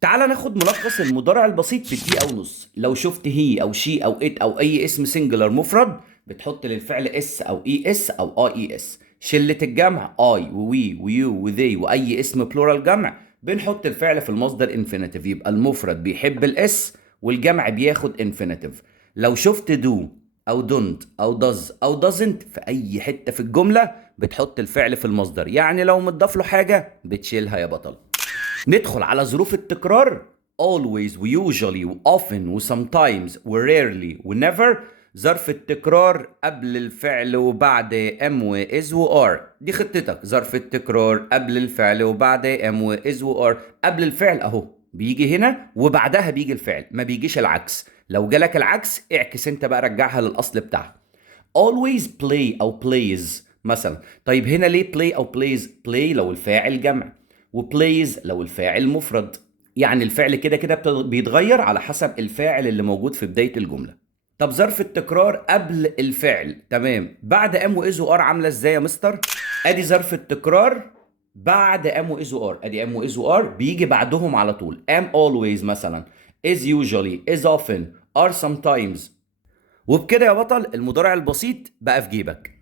تعال ناخد ملخص المضارع البسيط في دقيقة ونص. لو شفت هي او شي او ات او اي اسم سنجلر مفرد بتحط للفعل اس او اي اس او اي اس. شلة الجمع اي ووي ويو وذي واي اسم بلورال جمع بنحط الفعل في المصدر انفينيتيف، يبقى المفرد بيحب الاس والجمع بياخد انفينيتيف. لو شفت دو او دونت او داز او دازنت في اي حتة في الجملة بتحط الفعل في المصدر، يعني لو متضاف له حاجة بتشيلها يا بطل. ندخل على ظروف التكرار. always و usually و often و sometimes و rarely و never. ظرف التكرار قبل الفعل وبعد am و is و are. دي خطتك، ظرف التكرار قبل الفعل وبعد am و is و are. قبل الفعل اهو بيجي هنا وبعدها بيجي الفعل، ما بيجيش العكس. لو جالك العكس اعكس انت بقى، رجعها للاصل بتاعها. always play او plays مثلا. طيب هنا ليه play او plays؟ play لو الفاعل جمع وبلايز لو الفاعل مفرد، يعني الفعل كده كده بيتغير على حسب الفاعل اللي موجود في بداية الجملة. طب ظرف التكرار قبل الفعل تمام بعد ام واز وار عامله ازاي يا مستر؟ ادي ظرف التكرار بعد ام واز وار، ادي ام واز وار بيجي بعدهم على طول am always مثلا، is usually is often are sometimes. وبكده يا بطل المضارع البسيط بقى في جيبك.